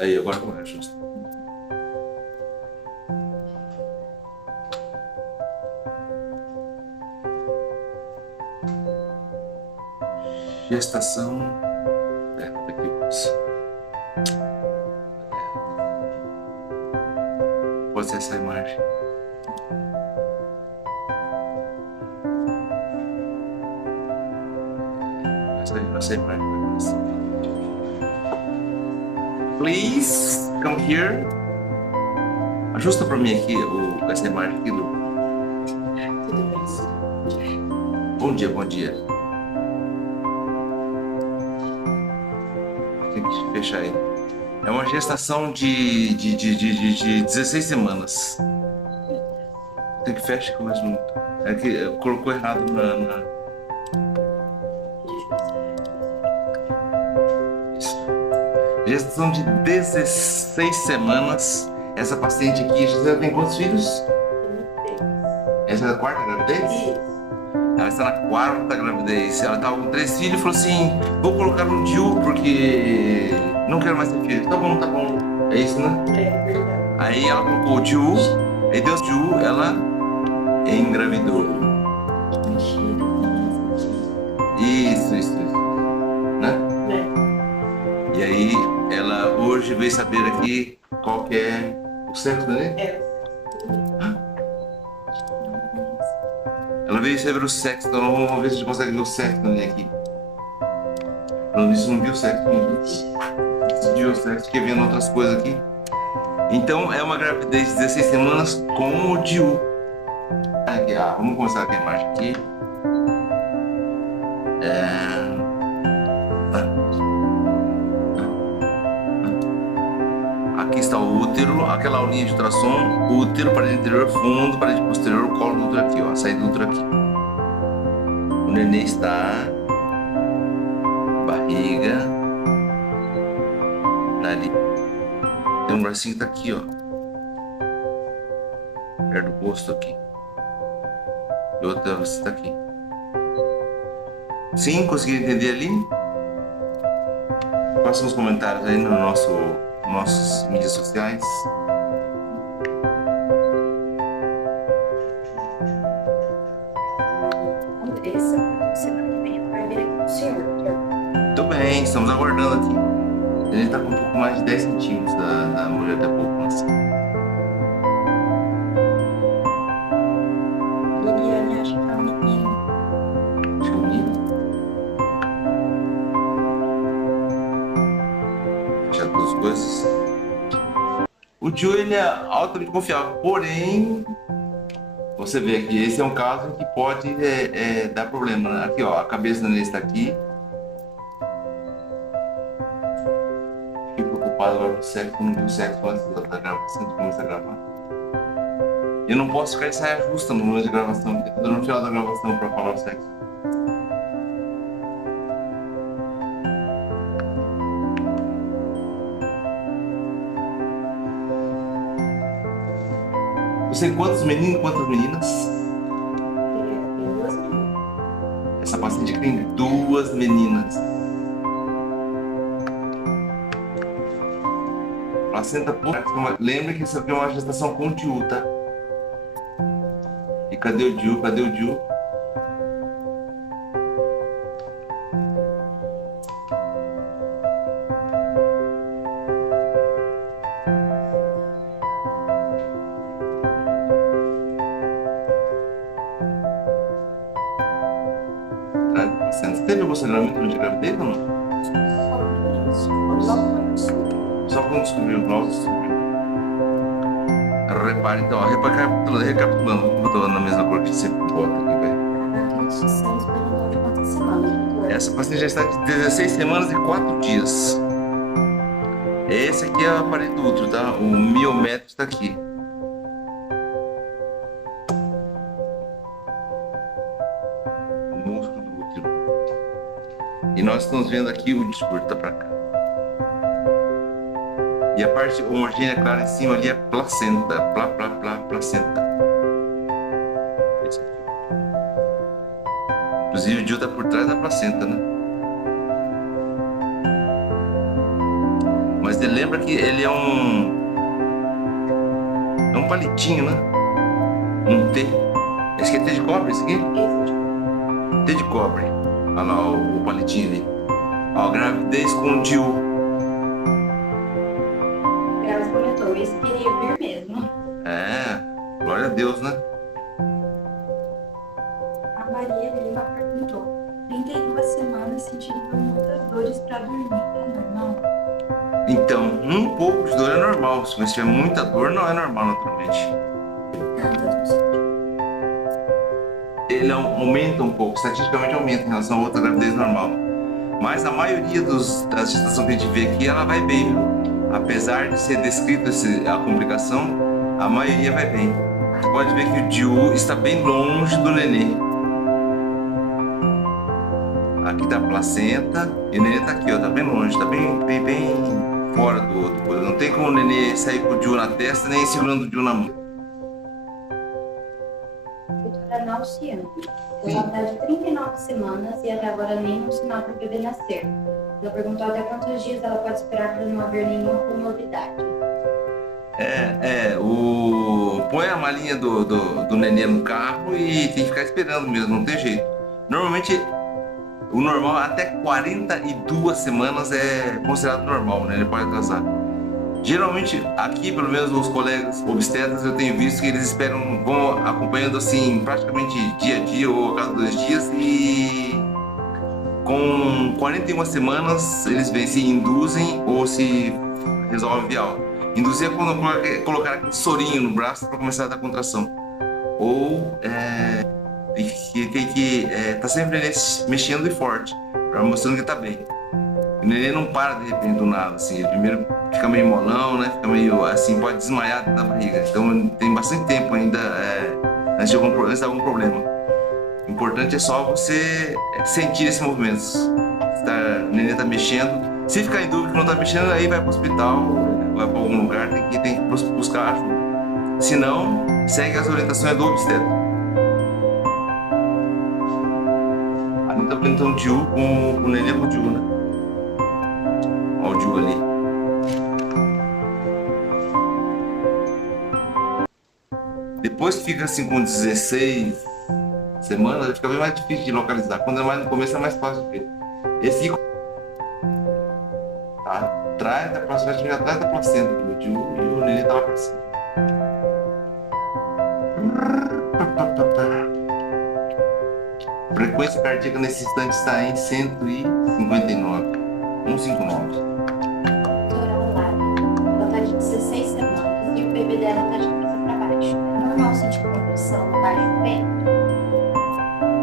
Aí, agora começa. Gestação. Aqui, pode ser essa imagem. Essa imagem. Please come here. Ajusta pra mim aqui essa imagem aqui do. Tudo bem. Bom dia, bom dia. Tem que fechar aí. É uma gestação de 16 semanas. Tem que fechar com mais muito. É que colocou errado na... Isso. Gestação de 16 semanas. Essa paciente aqui já tem quantos filhos? Essa é a quarta gravidez? Ela está na quarta gravidez. Ela estava com 3 filhos e falou assim: vou colocar um DIU porque não quero mais ter filho. Tá bom, tá bom. É isso, né? É verdade. Aí ela colocou o DIU, aí deu o DIU, ela engravidou. Isso. Né? É. E aí ela hoje veio saber aqui qual que é o sexo dele. É. Ela veio saber o sexo, então vamos ver se a gente consegue ver o sexo dele aqui. Falando isso, não viu o sexo, não viu? Se viu o sexo, fiquei vendo outras coisas aqui. Então é uma gravidez de 16 semanas com o DIU. Aqui, vamos começar com a imagem aqui. Aqui está o útero, aquela aulinha de ultrassom, útero, parede interior, fundo, parede posterior, colo do útero aqui, ó, a saída do útero aqui. O neném está, barriga, nariz. Tem um bracinho que tá aqui, ó, perto do rosto aqui. E outro bracinho tá aqui. Sim, conseguiram entender ali? Faça uns comentários aí no nossos mídias sociais. Andressa, semana que vem vai vir aqui com o senhor. Muito bem, estamos aguardando aqui. A gente tá com um pouco mais de 10 centímetros da mulher da poupança. Liliane acha que é um menino. Acho que é um menino. Fechar todas as coisas. O DIU, ele é altamente confiável, porém, você vê aqui, esse é um caso que pode dar problema, né? Aqui, ó, a cabeça dele está aqui. Fiquei preocupado agora com o sexo, não vi o sexo antes da gravação, de começar a gravar. Eu não posso ficar em saia justa no momento de gravação, porque eu tô no final da gravação para falar o sexo. Você tem quantos meninos e quantas meninas? Tem duas meninas. Essa paciente tem 2 meninas. Placenta pouca. Lembra que isso aqui é uma gestação com DIU, tá? E cadê o DIU? Cadê o DIU? Você teve algum sangramento durante a gravidez ou não? Só quando descobriu o nódulo, descobriu. Repare então, ó, recapitulando, como eu tô na mesma cor que você bota aqui, velho. Essa paciente já está de 16 semanas e 4 dias. Esse aqui é a parede do útero, tá? O miométrio está aqui. O músculo do útero. E nós estamos vendo aqui o discurso, tá pra cá. E a parte homogênea clara em cima ali é placenta. Placenta. Esse aqui. Inclusive o DIU tá por trás da placenta, né? Mas ele lembra que ele é um palitinho, né? Um T. Esse aqui é T de cobre, esse aqui? T de cobre. Olha lá o palitinho ali. Ó, gravidez com o DIU. Ela comentou, esse queria vir mesmo. É, glória a Deus, né? A Maria Lima perguntou, 32 semanas sentindo muitas dores para dormir, é normal? Então, um pouco de dor é normal. Se você tiver muita dor, não é normal, naturalmente. Ele aumenta um pouco, estatisticamente aumenta em relação a outra gravidez normal. Mas a maioria das gestações que a gente vê aqui, ela vai bem, viu? Apesar de ser descrito a complicação, a maioria vai bem. Você pode ver que o DIU está bem longe do nenê. Aqui tá a placenta e o nenê tá aqui, ó, tá bem longe, tá bem fora do outro. Não tem como o nenê sair com o DIU na testa, nem segurando o DIU na mão. Doutora Nauciane, ela está de 39 semanas e até agora nenhum sinal para o bebê nascer. Ela perguntou até quantos dias ela pode esperar para não haver nenhuma comorbidade. Põe a malinha do nenê no carro e tem que ficar esperando mesmo, não tem jeito. Normalmente, o normal até 42 semanas é considerado normal, né? Ele pode atrasar. Geralmente, aqui, pelo menos os colegas obstetras, eu tenho visto que eles vão acompanhando assim, praticamente dia a dia ou a cada 2 dias e com 41 semanas eles veem se induzem ou se resolvem via alta. Induzir é quando colocar aquele sorinho no braço para começar a dar contração. Ou tem que tá sempre mexendo e forte, para mostrando que tá bem. O neném não para de repente do nada, assim, ele primeiro fica meio molão, né? Fica meio assim, pode desmaiar na barriga. Então tem bastante tempo ainda antes de algum problema. O importante é só você sentir esse movimento. O neném tá mexendo. Se ficar em dúvida que não tá mexendo, aí vai pro hospital, vai para algum lugar, tem que buscar ajuda. Se não, segue as orientações do obstetra. Ali tá vendo então o DIU com o neném com o DIU, né? Olha o DIU ali. Depois que fica assim com 16 semanas, fica bem mais difícil de localizar. Quando é mais no começo é mais fácil de ver. Esse tá atrás da placenta, atrás da placenta do DIU e o neném tá lá pra cima. A frequência cardíaca nesse instante está em 159. 159. Doutora Olávia, ela está de 16 semanas e o bebê dela está de cabeça para baixo. É normal sentir compressão no baixo ventre?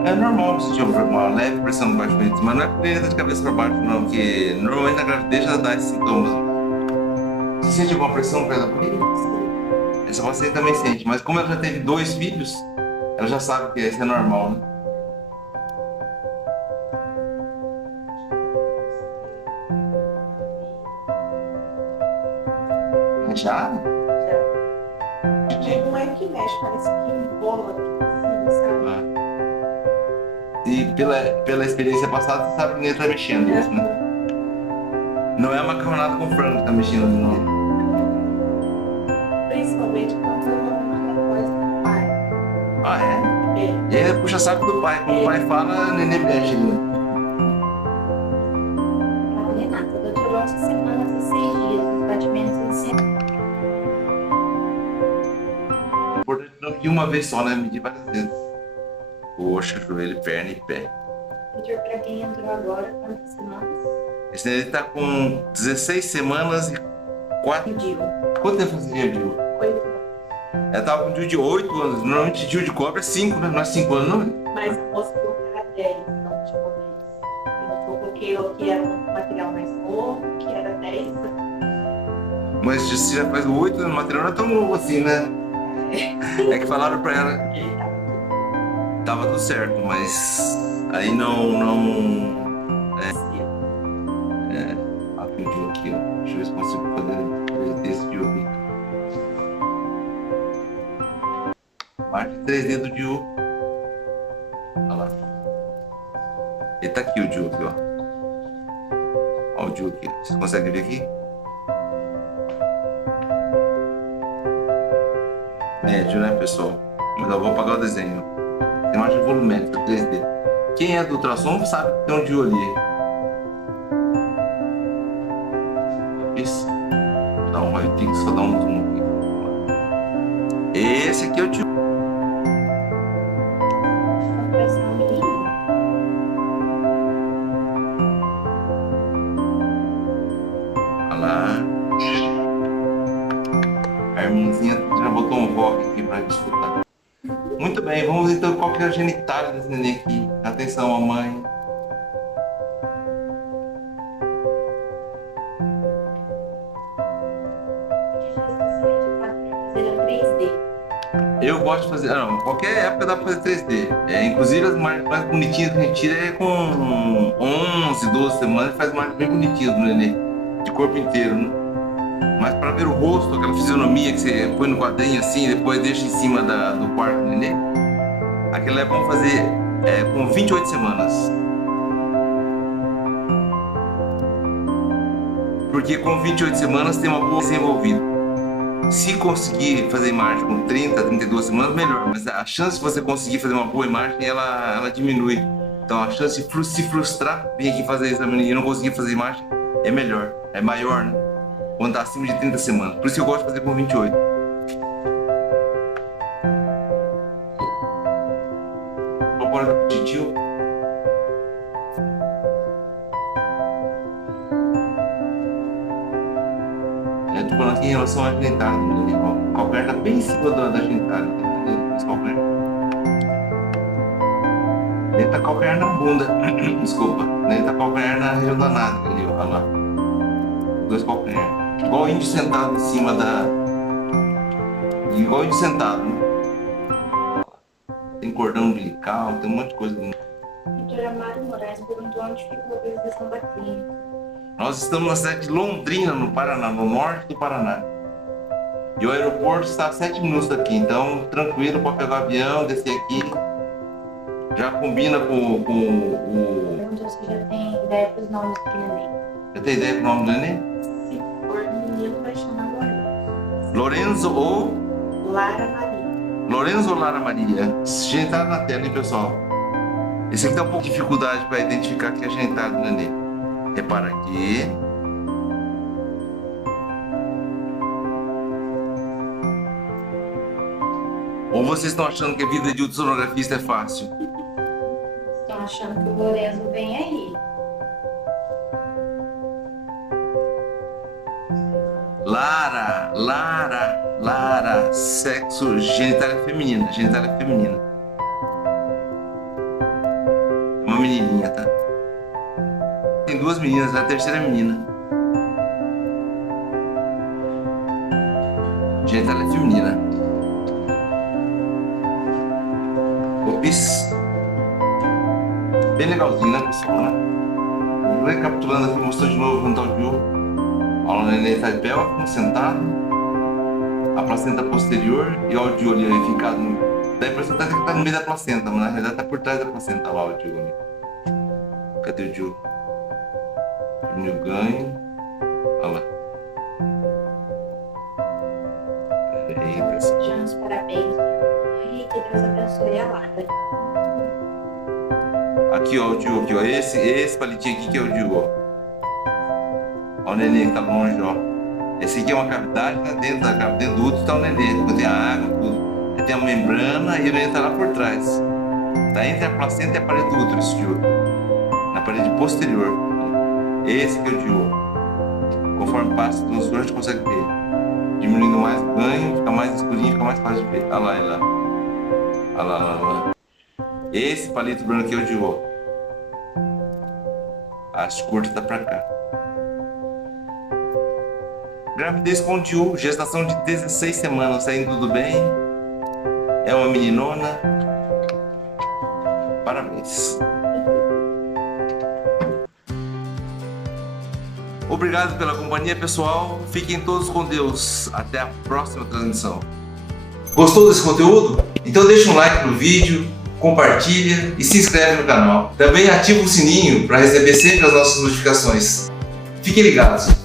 É normal sentir uma leve pressão no baixo ventre, mas não é porque ele tá de cabeça para baixo, não, porque normalmente na gravidez já dá esses sintomas. Você sente alguma pressão perto da barriga? Sim. Essa paciente também sente, mas como ela já teve 2 filhos, ela já sabe que isso é normal, né? Já? Não é que mexe, parece que embola aqui, sabe? E pela experiência passada, você sabe que ele tá mexendo isso, né? Não é uma macarronada com frango que tá mexendo ali, não. Principalmente quando uma coisa do pai. Ah, é? É. E aí puxa saco do pai. Quando o pai fala, neném mexe, né? A Renata, doutora, 11 semanas e 6 dias, os batimentos iniciais. É importante não medir uma vez só, né? Medir várias vezes. Coxa, joelho, perna e pé. Doutor, para quem entrou agora, quantas semanas? Esse neném tá com 16 semanas e 4... Mediu. Quanto tempo fazia o DIU? 8 anos. Ela tava com DIU de 8 anos. Normalmente DIU de cobre é 5, né? Não é 5 anos, não? Mas a moça falou que era 10 na última vez. Eu coloquei o que era um material mais novo, que era 10 anos. Mas se já faz 8 anos, o material não é tão novo assim, né? É que falaram pra ela Porque ele tava tudo certo, mas aí não aqui o DIU aqui, ó. Deixa eu ver se consigo fazer esse DIU aqui. Marca 3D do DIU. Olha lá. Ele tá aqui o DIU aqui, ó. Olha o DIU aqui. Vocês conseguem ver aqui? médio, né, pessoal? Mas eu vou apagar o desenho. Tem imagem volumétrica 3D. Quem é do ultrassom sabe que tem um DIU ali. Isso. Então vai ter que só dar um zoom aqui. Esse aqui é o DIU. Olha lá. A irmãzinha já botou um rock aqui pra escutar. Muito bem, vamos então qual que é a genitália desse neném aqui. Atenção, mamãe. Eu gosto de fazer, não, qualquer época dá pra fazer 3D. Inclusive as imagens mais bonitinhas que a gente tira é com 11, 12 semanas, faz imagens bem bonitinhas do neném, de corpo inteiro, né? Mas para ver o rosto, aquela fisionomia que você põe no quadrinho assim e depois deixa em cima do quarto do neném, aquilo é bom fazer com 28 semanas. Porque com 28 semanas tem uma boa desenvolvida. Se conseguir fazer imagem com 30, 32 semanas, melhor. Mas a chance de você conseguir fazer uma boa imagem, ela diminui. Então a chance de se frustrar, vir aqui fazer exame e não conseguir fazer imagem, é melhor, é maior, né? Quando está acima de 30 semanas. Por isso que eu gosto de fazer com 28. Agora o tio. Tô falando aqui em relação à genitália. O calcanhar está bem em cima da genitália. Esse calcanhar. Ele tá calcanhar na bunda. Desculpa. Ele tá calcanhar na região da nádega ali, ó. Olha lá. Dois calcanhar. Igual o índio sentado em cima da. Igual o índio sentado, né? Tem cordão umbilical, tem um monte de coisa. Doutora Mário Moraes perguntou onde fica a localização da clínica. Nós estamos na cidade de Londrina, no Paraná, no norte do Paraná. E o aeroporto está a 7 minutos daqui, então tranquilo para pegar o avião, descer aqui. Já combina com o. Perguntou se já tem ideia para os nomes do neném. Já tem ideia do nome do neném? Se for menino, vai chamar Lorenzo. Lorenzo ou? Lara Maria. Lorenzo ou Lara Maria? Genitália na tela, hein, pessoal? Esse aqui tem um pouco de dificuldade para identificar que é a genitália do neném. Repara aqui. Ou vocês estão achando que a vida de ultrassonografista é fácil? Estão achando que o Lorenzo vem aí. Lara, sexo, genitália feminina, É uma menininha, tá? Tem duas meninas, é a terceira menina. Genitália feminina. Ops. Bem legalzinho, né, pessoal, né? Recapitulando aqui, mostrou de novo quanto ao DIU. Olha, o neném está de pé, ó, sentado. A placenta posterior e ó, o DIU ali ficado no. Dá a impressão que tá no meio da placenta, mas na realidade tá por trás da placenta. Olha lá o DIU ali. Cadê o DIU? Diminuiu o ganho. Olha lá. Peraí, pessoal. Desejamos parabéns e que Deus abençoe a Lara. Aqui, ó, o DIU aqui, ó. Esse palitinho aqui que é o DIU, ó. Ó o neném que tá longe, ó. Esse aqui é uma cavidade, né? Dentro da cavidade, dentro do útero tá o neném. Tem a água, tudo. Tem a membrana e o neném tá lá por trás. Tá entre a placenta e a parede do útero, esse DIU. Na parede posterior. Esse aqui é o DIU. Conforme passa o transtorno, a gente consegue ver. Diminuindo mais o ganho, fica mais escurinho, fica mais fácil de ver. Olha lá, olha lá. Olha lá, olha lá. Esse palito branco aqui é o DIU. A haste curta tá pra cá. Gravidez com DIU, gestação de 16 semanas, saindo tudo bem. É uma meninona. Parabéns. Obrigado pela companhia, pessoal. Fiquem todos com Deus. Até a próxima transmissão. Gostou desse conteúdo? Então deixa um like no vídeo, compartilha e se inscreve no canal. Também ativa o sininho para receber sempre as nossas notificações. Fiquem ligados.